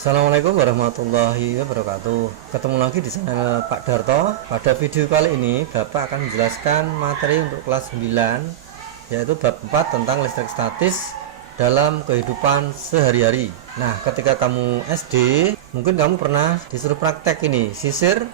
Assalamualaikum warahmatullahi wabarakatuh. Ketemu lagi di channel Pak Darto. Pada video kali ini Bapak akan menjelaskan materi untuk kelas 9, yaitu bab 4 tentang listrik statis dalam kehidupan sehari-hari. Nah, ketika kamu SD, mungkin kamu pernah disuruh praktek ini, sisir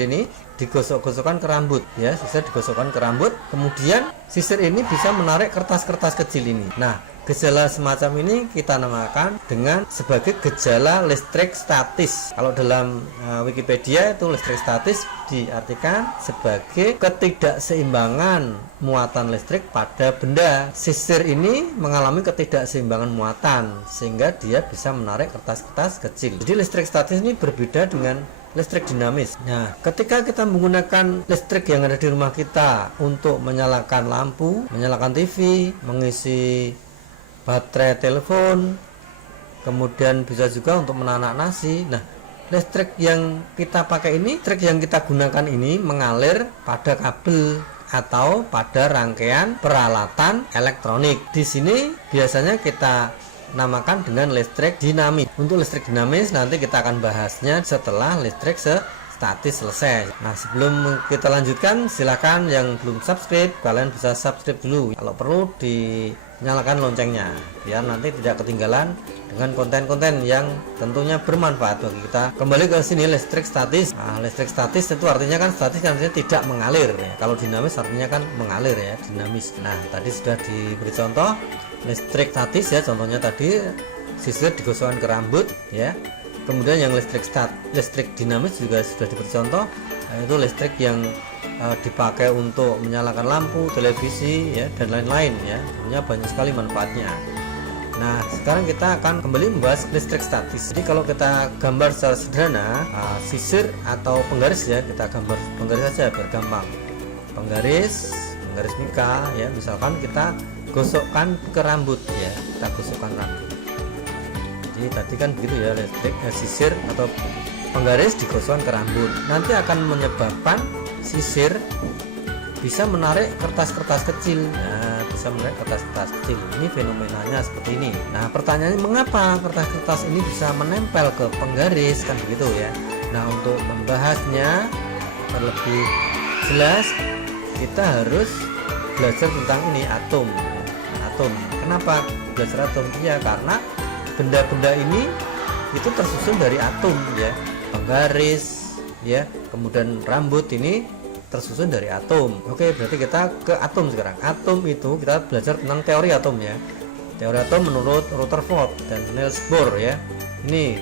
ini digosok-gosokkan ke rambut ya, sisir digosokkan ke rambut. Kemudian sisir ini bisa menarik kertas-kertas kecil ini. Nah, gejala semacam ini kita namakan dengan sebagai gejala listrik statis. Kalau dalam Wikipedia itu listrik statis diartikan sebagai ketidakseimbangan muatan listrik pada benda. Sisir ini mengalami ketidakseimbangan muatan sehingga dia bisa menarik kertas-kertas kecil. Jadi listrik statis ini berbeda dengan listrik dinamis. Nah, ketika kita menggunakan listrik yang ada di rumah kita untuk menyalakan lampu, menyalakan TV, mengisi baterai telepon, kemudian bisa juga untuk menanak nasi. Nah, listrik yang kita pakai ini, listrik yang kita gunakan ini mengalir pada kabel atau pada rangkaian peralatan elektronik. Di sini biasanya kita namakan dengan listrik dinamis. Untuk listrik dinamis nanti kita akan bahasnya setelah listrik statis selesai. Nah, sebelum kita lanjutkan, silakan yang belum subscribe, kalian bisa subscribe dulu. Kalau perlu dinyalakan loncengnya biar nanti tidak ketinggalan dengan konten-konten yang tentunya bermanfaat bagi kita. Kembali ke sini, listrik statis. Nah, listrik statis itu artinya kan statis kan artinya tidak mengalir ya. Kalau dinamis artinya kan mengalir ya, dinamis. Nah, tadi sudah diberi contoh listrik statis ya, contohnya tadi sisir digosokkan ke rambut ya. Kemudian yang listrik dinamis juga sudah diberi contoh, yaitu listrik yang dipakai untuk menyalakan lampu, televisi ya, dan lain-lain ya. Tentunya banyak sekali manfaatnya. Nah, sekarang kita akan kembali membahas listrik statis. Jadi kalau kita gambar secara sederhana, sisir atau penggaris ya, kita gambar penggaris saja biar gampang. Penggaris mika ya, misalkan kita gosokkan ke rambut ya, kita gosokkan rambut. Jadi tadi kan begitu ya, listrik sisir atau penggaris digosokkan ke rambut, nanti akan menyebabkan sisir bisa menarik kertas-kertas kecil. Nah, bisa menarik kertas-kertas kecil. Ini fenomenanya seperti ini. Nah, pertanyaannya mengapa kertas-kertas ini bisa menempel ke penggaris kan begitu ya. Nah, untuk membahasnya terlebih jelas kita harus belajar tentang ini, atom. Atom. Kenapa belajar atom? Ya karena benda-benda ini itu tersusun dari atom ya. Penggaris ya, kemudian rambut ini tersusun dari atom. Oke, berarti kita ke atom sekarang. Atom itu kita belajar tentang teori atom ya. Teori atom menurut Rutherford dan Niels Bohr ya. Ini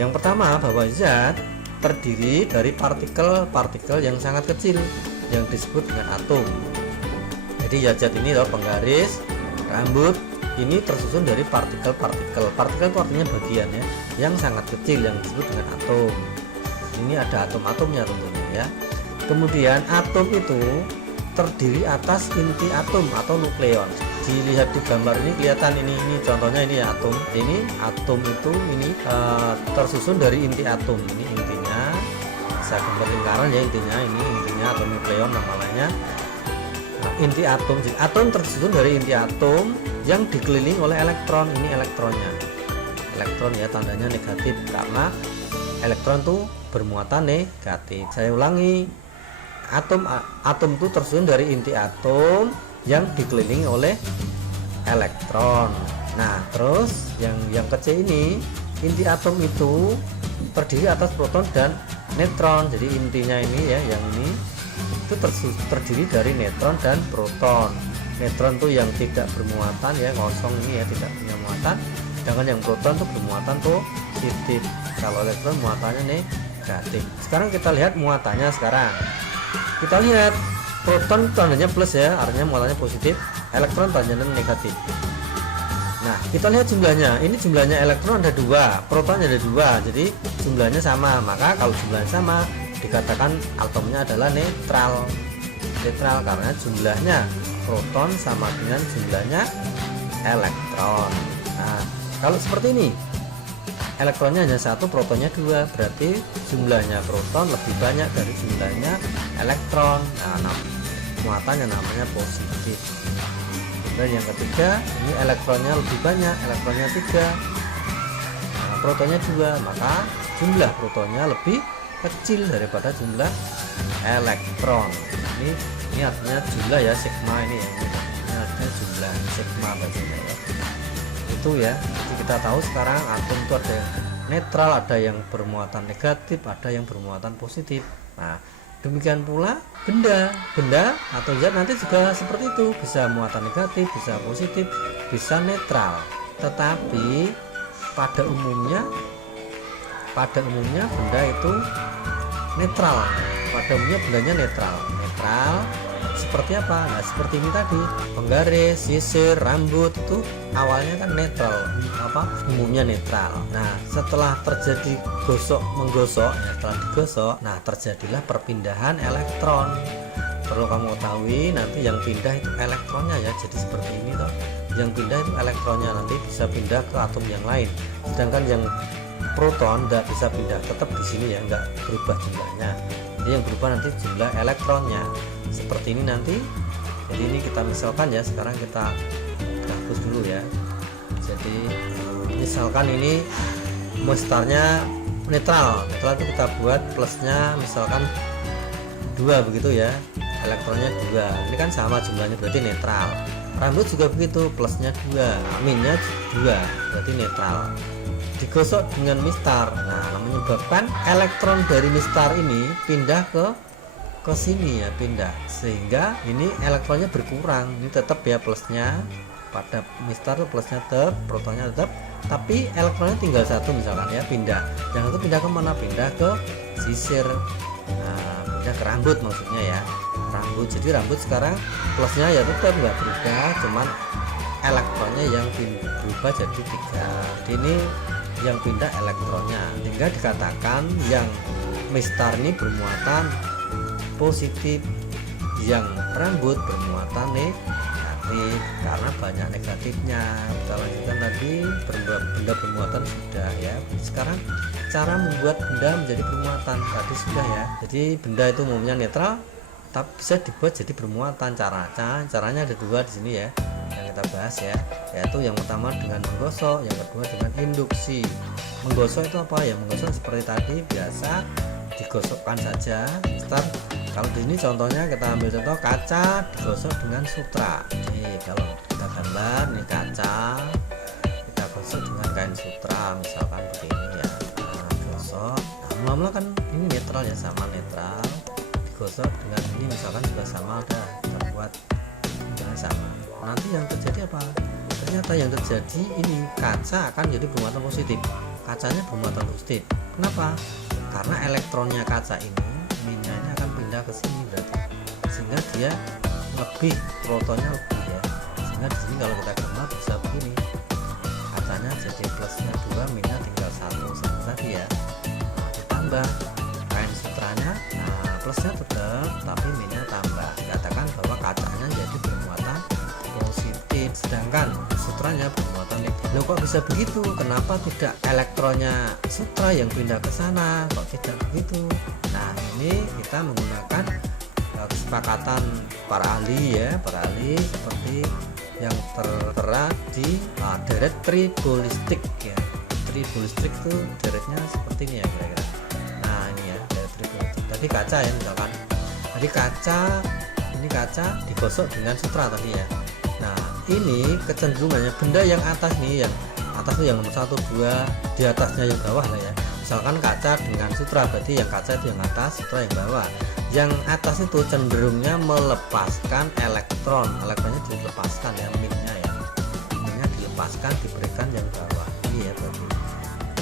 yang pertama, bahwa zat terdiri dari partikel-partikel yang sangat kecil yang disebut dengan atom. Jadi zat ini adalah penggaris, rambut, ini tersusun dari partikel-partikel. Partikel itu artinya bagian ya, yang sangat kecil yang disebut dengan atom. Ini ada atom-atomnya tentunya ya. Kemudian atom itu terdiri atas inti atom atau nukleon. Dilihat di gambar ini kelihatan ini contohnya ini atom. Ini atom itu ini tersusun dari inti atom. Ini intinya, saya gambar lingkaran ya, intinya atau nukleon namanya. Nah, inti atom. Jadi atom tersusun dari inti atom yang dikelilingi oleh elektron. Ini elektronnya. Elektron ya, tandanya negatif karena elektron tuh bermuatan negatif. Saya ulangi. Atom itu tersusun dari inti atom yang dikelilingi oleh elektron. Nah, terus yang kecil ini, inti atom itu terdiri atas proton dan neutron. Jadi intinya ini ya, yang ini itu terdiri dari neutron dan proton. Neutron tuh yang tidak bermuatan ya, kosong ini ya, tidak punya muatan. Sedangkan yang proton tuh bermuatan positif. Kalau elektron muatannya negatif. Sekarang kita lihat muatannya sekarang. Kita lihat proton tandanya plus ya, artinya muatannya positif. Elektron tandanya negatif. Nah, kita lihat jumlahnya. Ini jumlahnya elektron ada 2, proton ada 2. Jadi jumlahnya sama. Maka kalau jumlahnya sama, dikatakan atomnya adalah netral. Netral karena jumlahnya proton sama dengan jumlahnya elektron. Nah, kalau seperti ini, elektronnya hanya 1, protonnya 2, berarti jumlahnya proton lebih banyak dari jumlahnya elektron. Nah, muatannya namanya positif. Dan yang ketiga, ini elektronnya lebih banyak, elektronnya 3. Nah, protonnya 2, maka jumlah protonnya lebih kecil daripada jumlah elektron. Ini artinya jumlah ya, sigma ini ya. Ini artinya jumlah sigma bacanya ya. Itu ya. Jadi kita tahu sekarang atom itu ada yang netral, ada yang bermuatan negatif, ada yang bermuatan positif. Nah, demikian pula benda atau zat nanti juga seperti itu, bisa muatan negatif, bisa positif, bisa netral. Tetapi pada umumnya benda itu netral. Pada umumnya bendanya netral seperti apa? Nah, seperti ini tadi, penggaris, sisir, rambut itu awalnya kan netral, umumnya netral. Nah, setelah terjadi menggosok ya, setelah digosok, nah terjadilah perpindahan elektron. Perlu kamu ketahui, nanti yang pindah itu elektronnya ya. Jadi seperti ini toh, yang pindah itu elektronnya, nanti bisa pindah ke atom yang lain. Sedangkan yang proton tidak bisa pindah, tetap di sini ya, nggak berubah jumlahnya. Jadi yang berubah nanti jumlah elektronnya. Seperti ini nanti. Jadi ini kita misalkan ya, sekarang kita hapus dulu ya. Jadi misalkan ini mustarnya netral itu kita buat plusnya misalkan 2 begitu ya, elektronnya 2. Ini kan sama jumlahnya, berarti netral. Rambut juga begitu, plusnya 2, minusnya 2, berarti netral. Digosok dengan mistar, nah menyebabkan elektron dari mistar ini pindah ke sini ya, pindah, sehingga ini elektronnya berkurang. Ini tetap ya plusnya, pada mistar itu plusnya tetap, protonnya tetap, tapi elektronnya tinggal 1 misalkan ya, pindah. Yang itu pindah kemana? Pindah ke sisir. Nah, pindah ke rambut maksudnya ya, rambut. Jadi rambut sekarang plusnya ya tetap nggak berubah, cuman elektronnya yang berubah jadi 3. Jadi ini yang pindah elektronnya, sehingga dikatakan yang mistar ini bermuatan positif, yang rambut bermuatan negatif karena banyak negatifnya. Kita lanjutkan lagi, benda bermuatan sudah ya. Sekarang cara membuat benda menjadi bermuatan tadi sudah ya. Jadi benda itu umumnya netral, tapi bisa dibuat jadi bermuatan. Caranya ada 2 di sini ya, yang kita bahas ya, yaitu yang pertama dengan menggosok, yang kedua dengan induksi. Menggosok itu apa ya? Menggosok seperti tadi biasa, digosokkan saja. Kalau di sini contohnya kita ambil contoh kaca digosok dengan sutra. Jadi kalau kita gambar nih kaca, kita gosok dengan kain sutra misalkan begini ya. Nah, gosok. Nah, mula-mula kan ini netral ya, sama netral. Digosok dengan ini misalkan juga sama, ada kita buat dengan sama. Nanti yang terjadi apa? Ternyata yang terjadi ini kaca akan jadi bermuatan positif. Kacanya bermuatan positif. Kenapa? Karena elektronnya kaca ini, minyak ini akan pindah ke sini berarti, sehingga dia lebih, protonnya lebih ya. Sehingga di sini kalau kita gambar bisa begini, kacanya jadi plusnya 2, minusnya tinggal 1 seperti tadi ya. Nah, ditambah kain sutranya, nah plusnya tetap tapi minusnya tambah. Dikatakan bahwa kacanya jadi bermuatan positif, sedangkan sutranya bermuatan negatif. Loh, kok bisa begitu? Kenapa tidak elektronnya sutra yang pindah ke sana? Kok tidak begitu? Nah, ini kita menggunakan kesepakatan para ahli ya, para ahli seperti yang tertera di deret tribolistik ya. Tribolistik itu deretnya seperti ini ya kira-kira. Nah, ini ya deret tribolistik. Tadi kaca ya misalkan. Tadi kaca, ini kaca digosok dengan sutra tadi ya. Nah, ini kecenderungannya benda yang atas nih, yang atas itu yang nomor 1, 2, di atasnya yang bawah lah ya. Misalkan kaca dengan sutra, berarti yang kaca itu yang atas, sutra yang bawah. Yang atas itu cenderungnya melepaskan elektronnya dilepaskan ya, minnya ya, minnya dilepaskan, diberikan yang bawah ini ya berarti,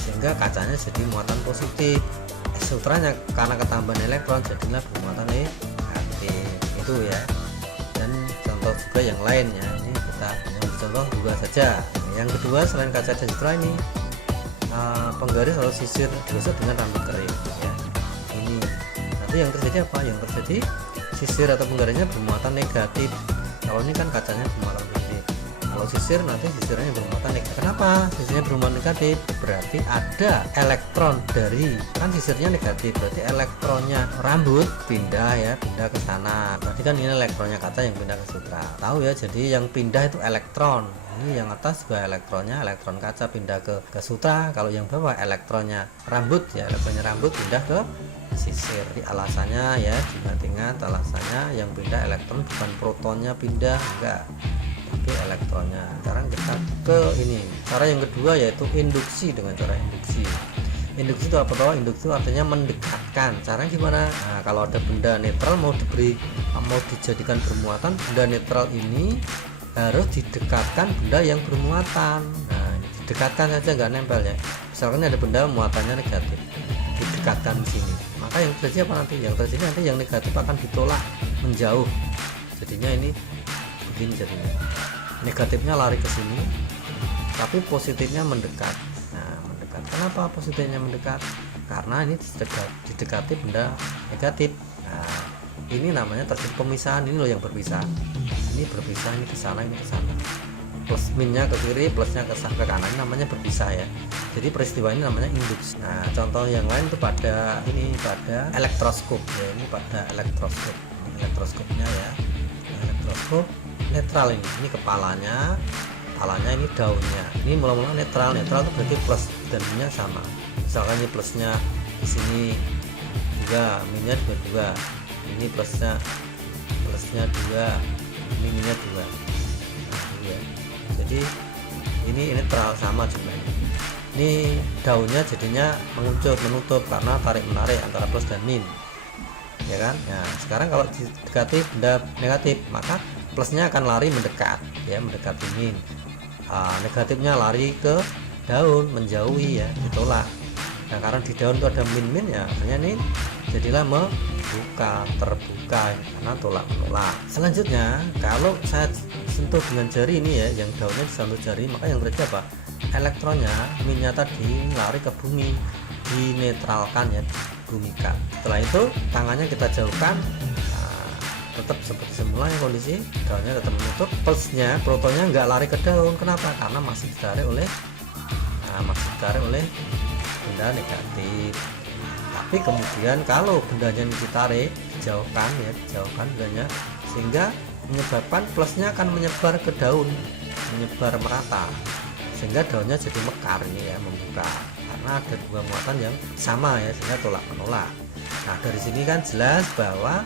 sehingga kacanya jadi muatan positif. Sutranya karena ketambahan elektron jadilah bermuatan negatif itu ya. Dan contoh juga yang lainnya, ini kita contoh 2 saja. Yang kedua, selain kaca dan sutra ini, penggaris atau sisir digosok dengan rambut kering ya. Ini nanti yang terjadi apa? Yang terjadi sisir atau penggarisnya bermuatan negatif. Kalau ini kan kacanya bermuatan positif. Kalau sisir nanti sisirnya bermuatan negatif. Kenapa sisirnya bermuatan negatif? Berarti ada elektron dari, kan sisirnya negatif, berarti elektronnya rambut pindah ke sana. Berarti kan ini elektronnya kaca yang pindah ke sutra. Tahu ya, jadi yang pindah itu elektron. Ini yang atas juga elektronnya, elektron kaca pindah ke sutra. Kalau yang bawah elektronnya rambut ya, elektronnya rambut pindah ke sisir. Jadi alasannya ya, ingat-ingat alasannya yang pindah elektron, bukan protonnya pindah, enggak, tapi elektronnya. Sekarang kita ke ini, cara yang kedua yaitu induksi. Dengan cara induksi, induksi itu apa toh? Induksi itu artinya mendekatkan. Caranya gimana? Nah, kalau ada benda netral mau dijadikan bermuatan, benda netral ini harus didekatkan benda yang bermuatan. Nah, didekatkan saja, nggak nempel ya. Misalkan ada benda muatannya negatif, didekatkan di sini, maka yang terjadi apa nanti? Yang terjadi nanti yang negatif akan ditolak menjauh. Jadinya ini begini, jadinya negatifnya lari ke sini, tapi positifnya mendekat. Nah, mendekat. Kenapa positifnya mendekat? Karena ini didekati benda negatif. Nah, ini namanya terjadi pemisahan. Ini loh yang berpisah. Ini berpisah, ini ke sana, ini ke sana. Plus minnya ke kiri, plusnya ke kanan, ini namanya berpisah ya. Jadi peristiwa ini namanya induksi. Nah, contoh yang lain itu pada elektroskop ya. Ini pada elektroskop. Ini elektroskopnya ya. Elektroskop netral ini kepalanya ini daunnya. Ini mula-mula netral itu berarti plus dan minnya sama. Misalkan ini plusnya di sini 2, minnya juga 2. Ini plusnya 2, ini minnya 2. Nah, ya. Jadi ini netral sama jumlahnya. Ini daunnya jadinya menguncut menutup karena tarik menarik antara plus dan min, ya kan? Nah, sekarang kalau didekati benda negatif, maka plusnya akan lari mendekat ya, mendekati min. Negatifnya lari ke daun, menjauhi ya, ditolak. Nah, karena di daun itu ada min ya, artinya ini jadilah membuka, terbuka karena tolak menolak. Selanjutnya kalau saya sentuh dengan jari ini ya, yang daunnya disentuh jari, maka yang terjadi apa? Elektronnya minnya tadi lari ke bumi, dinetralkan ya, dibumikan. Setelah itu tangannya kita jauhkan, tetap seperti semula ya kondisi, daunnya tetap menutup, plusnya protonnya nggak lari ke daun. Kenapa? Karena masih ditarik oleh benda negatif. Tapi kemudian kalau bendanya ditarik, dijauhkan bendanya, sehingga menyebabkan plusnya akan menyebar ke daun, menyebar merata, sehingga daunnya jadi mekar ini ya, membuka, karena ada dua muatan yang sama ya, sehingga tolak menolak. Nah, dari sini kan jelas bahwa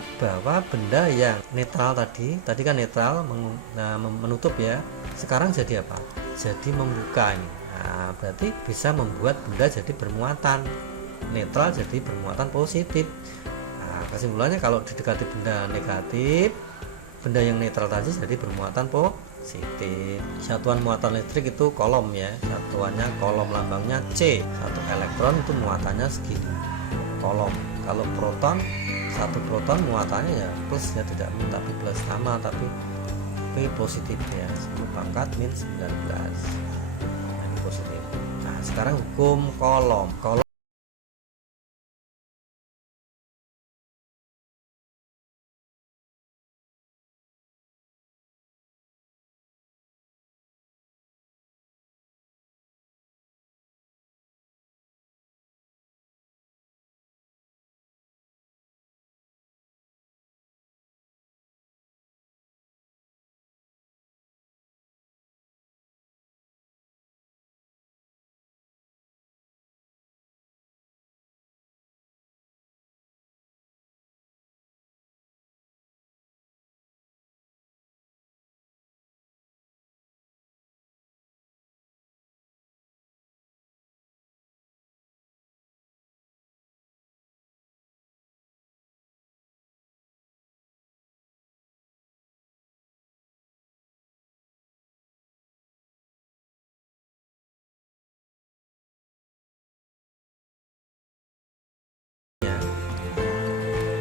benda yang netral tadi kan netral menutup ya, sekarang jadi apa? Jadi membuka ini. Nah, berarti bisa membuat benda jadi bermuatan netral, jadi bermuatan positif. Nah, kesimpulannya kalau didekati benda negatif, benda yang netral tadi jadi bermuatan positif. Satuan muatan listrik itu kolom ya, satuannya kolom, lambangnya C. Satu elektron itu muatannya segini, kolom. Kalau proton, satu proton muatannya ya plus ya, tidak min tapi plus, sama tapi positif ya, 10 pangkat min 19. Nah, ini positif. Nah, sekarang hukum kolom.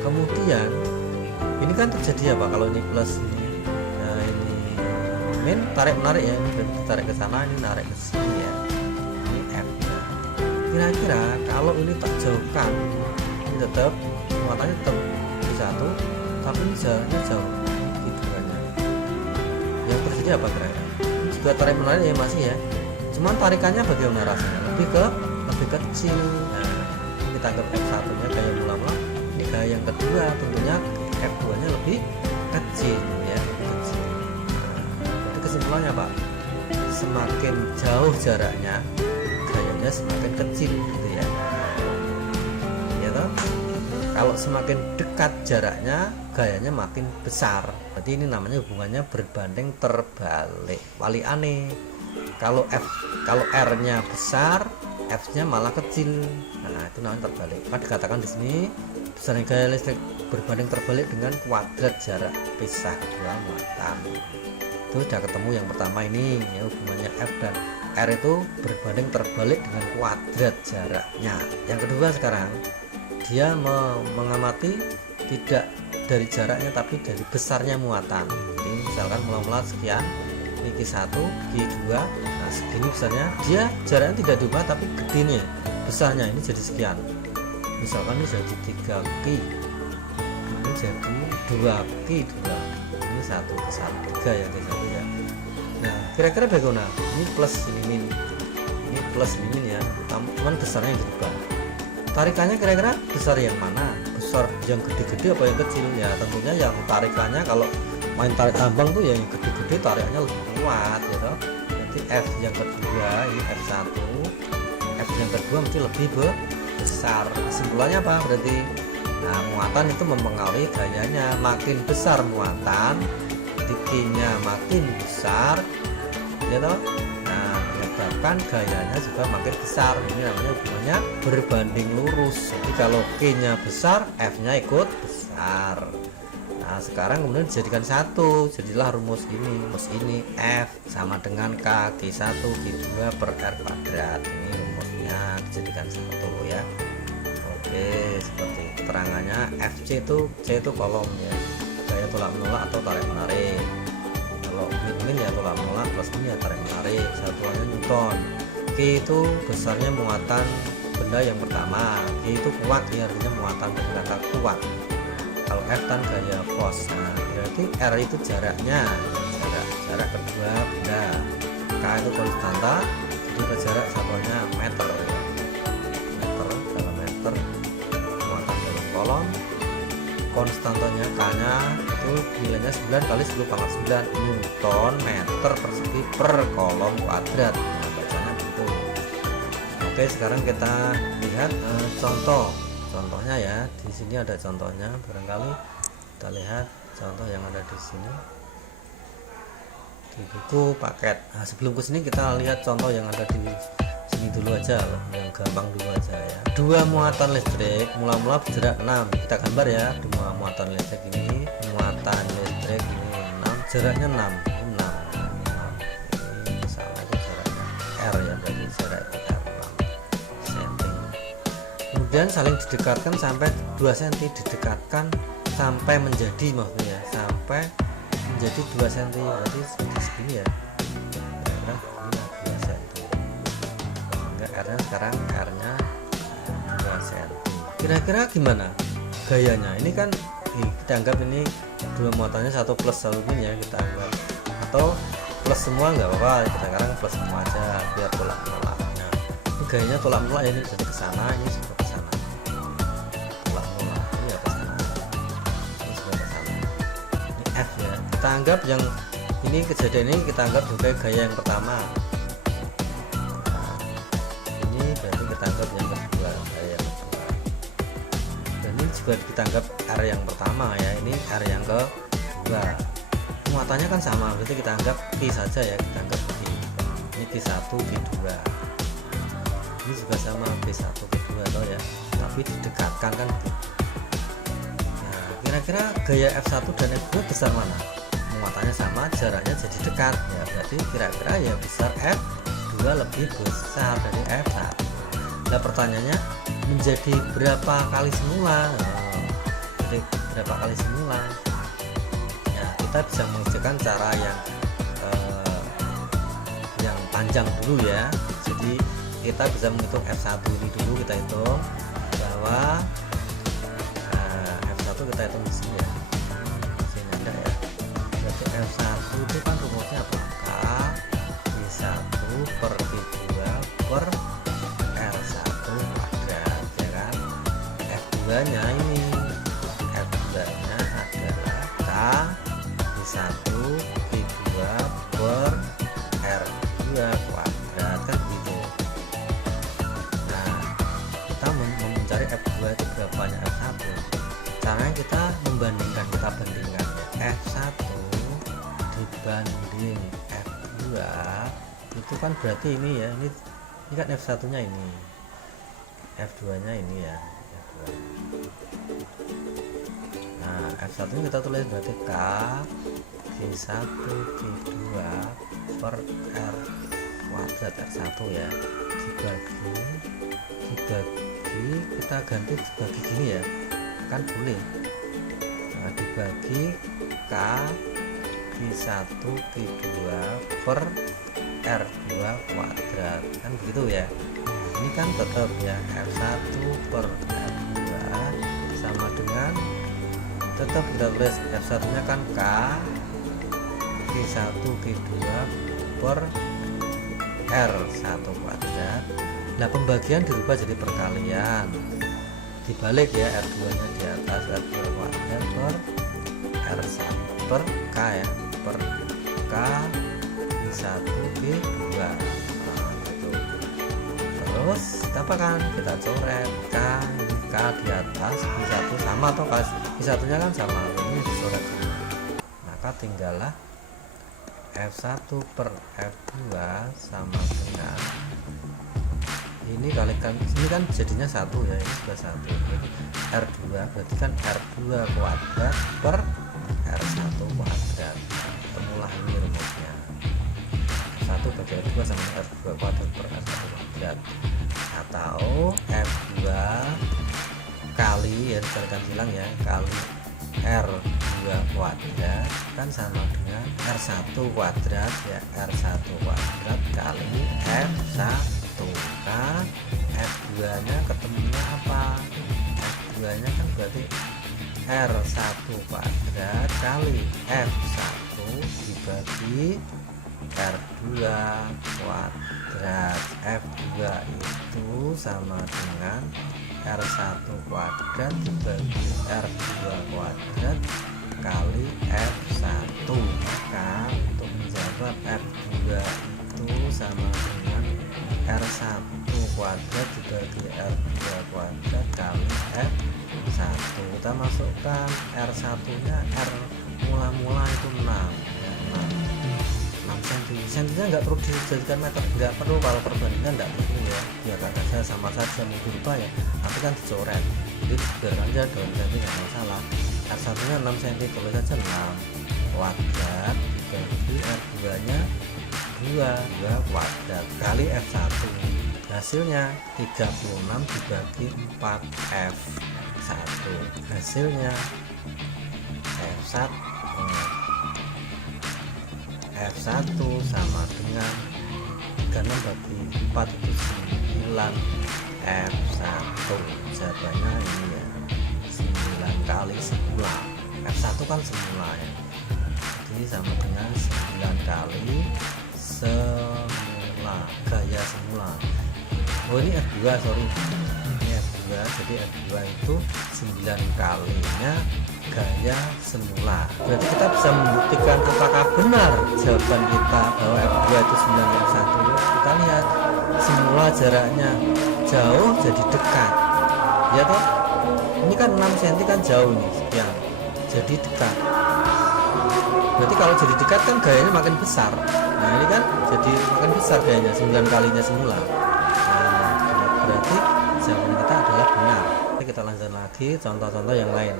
Kemudian ini kan terjadi apa kalau ini plus ini, nah ini min, tarik menarik ya, ini berarti tarik ke sana, ini narik ke sini ya, ini F. Kira-kira kalau ini tak jauhkan, ini tetap muatannya tetap di satu, tapi jaraknya jauh gitu kan ya. Yang terjadi apa kira-kira? juga tarik menarik ya masih ya, cuman tarikannya bagaimana rasanya, lebih kecil. Nah, kita anggap F1 nya gaya mula-mula, ini gaya yang kedua tentunya F2 nya lebih kecil ya, lebih kecil. Nah, jadi kesimpulannya Pak, semakin jauh jaraknya gayanya semakin kecil gitu ya, ya toh. Kalau semakin dekat jaraknya gayanya makin besar. Berarti ini namanya hubungannya berbanding terbalik. Wali aneh. Kalau R nya besar, F nya malah kecil. Nah, itu namanya terbalik. Maka dikatakan di sini besarnya gaya listrik berbanding terbalik dengan kuadrat jarak pisah kedua muatan. Itu sudah ketemu yang pertama ini ya, hubungannya F dan R itu berbanding terbalik dengan kuadrat jaraknya. Yang kedua sekarang dia mengamati tidak dari jaraknya tapi dari besarnya muatan. Jadi misalkan mula-mula sekian, ini Q1, Q2, nah segini besarnya, dia jaraknya tidak diubah tapi gedenya besarnya ini jadi sekian. Misalkan ini jadi 3Q, ini jadi 2Q2, ini 1 3 ya, Q1 ya. Nah kira-kira bagaimana? Ini plus ini min, ini plus ini min ya, teman besarnya yang dirubah. Tarikannya kira-kira besar yang mana? Besar yang gede-gede apa yang kecil? Ya tentunya yang tarikannya, kalau main tarik tambang tuh ya yang gede-gede tarikannya lebih kuat gitu. Jadi F yang kedua ini F1, F yang kedua mesti lebih besar. Kesimpulannya apa berarti? Nah muatan itu mempengaruhi gayanya. Makin besar muatan, Q-nya makin besar gitu. Menyebabkan gayanya juga makin besar. Ini namanya hubungannya berbanding lurus. Jadi kalau Q-nya besar, F-nya ikut besar. Nah sekarang kemudian dijadikan satu, jadilah rumus ini. Rumus ini F sama dengan K, Q1 Q2 per R kuadrat. Ini rumusnya dijadikan satu ya. Oke, seperti keterangannya. FC itu C itu kolom ya, gaya tolak menolak atau tarik menarik. Kalau min ya tolak menolak, plus min ya tarik menarik. Satuannya Newton. Q itu besarnya muatan benda yang pertama, Q itu kuat ya, artinya muatan benda kuat. Kalau F kan gaya force. Nah berarti R itu jaraknya, jarak kedua benda. K itu konstanta, jadi jarak satuannya meter ya. Meter dalam meter, muatan dalam kolom. Konstantanya K nya itu nilainya 9 kali 10 pangkat 9 Newton meter persegi per kolom kuadrat. Nah, bacanya begitu. Oke, sekarang kita lihat contohnya ya. Di sini ada contohnya, barangkali kita lihat contoh yang ada di sini di buku paket. Nah, sebelum ke sini kita lihat contoh yang ada di sini dulu aja loh, yang gampang dulu aja ya. Dua muatan listrik mula-mula berjarak 6. Kita gambar ya, dua muatan listrik ini, muatan listrik ini 6, jaraknya 6. Ini 6. Ini salah, itu jaraknya R ya, berarti jarak itu R 6 cm. Kemudian saling didekatkan sampai 2 cm, didekatkan sampai menjadi, maksudnya sampai menjadi 2 cm, berarti segini ya. Kira-kira ini 2 cm. R nya sekarang R nya 2 cm. Kira-kira gimana gayanya? Ini kan kita anggap ini dua muatannya satu plus satu min ya, kita anggap, atau plus semua nggak apa-apa, kita sekarang plus semua aja biar tolak menolak. Nah ini gayanya tolak menolak ya, ini jadi ke sana, ini juga ke sana, tolak menolak ini ya ke sana, ini juga ke sana. Ini F ya, kita anggap yang ini kejadian ini kita anggap sebagai gaya yang pertama. Berarti kita anggap yang kedua, gaya yang kedua. Dan ini juga kita anggap R yang pertama ya, ini R yang kedua. Muatannya kan sama, berarti kita anggap Q saja ya, kita anggap Q. Ini Q1 Q2. Ini juga sama Q1 Q2 loh ya, tapi didekatkan kan. Nah, kira-kira gaya F1 dan F2 besar mana? Muatannya sama, jaraknya jadi dekat ya, berarti kira-kira ya besar F2 lebih besar dari F1. Nah pertanyaannya, menjadi berapa kali semula? Jadi berapa kali semula? Ya kita bisa mengerjakan cara yang panjang dulu ya. Jadi kita bisa menghitung F1 ini dulu, kita hitung bahwa F1 kita hitung di sini ya. Sini ada ya. Berarti F1 itu kan rumusnya apa? K Q2 per R2 kuadrat, kan begitu. Nah, kita mencari F2 itu berapanya F1. Caranya kita bandingkan F1 dibanding F2 itu kan berarti ini ya, ini kan F1 nya ini, F2 nya ini ya, F2. Nah, F1 nya kita tulis berarti K Q1 Q2 per R kuadrat R1 ya, dibagi kita ganti dibagi gini ya, kan boleh. Nah, dibagi K Q1 Q2 per R2 kuadrat, kan begitu ya. Ini kan tetap ya, F1 per R2 sama dengan, tetap kita tulis F1 nya kan K Q1 Q2 per R1 kuadrat. Nah, pembagian dirubah jadi perkalian, dibalik ya, R2 nya di atas, R2 kuadrat per R1 per K ya, per K Q1 Q2. Nah, gitu. Terus apa kan kita coret K di atas, Q1 sama atau Q1 nya kan sama, ini dicoret semua. Maka tinggallah F1 per F2 sama dengan ini kalikan ini kan jadinya 1 ya, ini sudah 1. R2 berarti kan R2 kuadrat per R1 kuadrat. Temulah ini rumusnya. 1 bagi R2 sama R2 kuadrat per R1 kuadrat, atau F2 kali ya, dikalikan silang ya, kali R2 kuadrat kan sama dengan R1 kuadrat ya, R1 kuadrat kali F1. Nah, F2 nya ketemunya apa? F2 nya kan berarti R1 kuadrat kali F1 dibagi R2 kuadrat. F2 itu sama dengan R1 kuadrat dibagi R2 kuadrat kali F1. Maka untuk menjawab F2 itu sama dengan R1 kuadrat dibagi R2 kuadrat kali F1. Kita masukkan R1 nya, R mula-mula itu 6 ya, 6 cm. Sentinya nggak perlu dijadikan meter, nggak perlu, kalau perbandingan nggak perlu ya, biar kata saya sama saja mau berubah ya, nanti kan dicoret, jadi biar aja daun cm nggak masalah. R1 nya 6 cm, tulis saja 6 kuadrat dibagi R2 nya 2 kuadrat kali F1. Hasilnya 36 dibagi 4 F1. Hasilnya F1 sama dengan 36 bagi 4 itu 9 F1. Jawabannya ini ya, 9 kali semula. F1 kan semula ya, jadi sama dengan 9 kali semula, gaya semula. Oh, ini F2, sorry, ini F2, jadi F2 itu 9 kalinya gaya semula. Berarti kita bisa membuktikan apakah benar jawaban kita bahwa F2 itu 9 kali 1. Kita lihat semula jaraknya jauh jadi dekat ya toh, ini kan 6 cm kan jauh nih, sekian, jadi dekat. Berarti kalau jadi dekat kan gayanya makin besar. Nah, ini kan jadi makin besar gayanya, 9 kalinya semula. Nah, berarti jawaban kita adalah benar. Kita lanjutkan lagi contoh-contoh yang lain.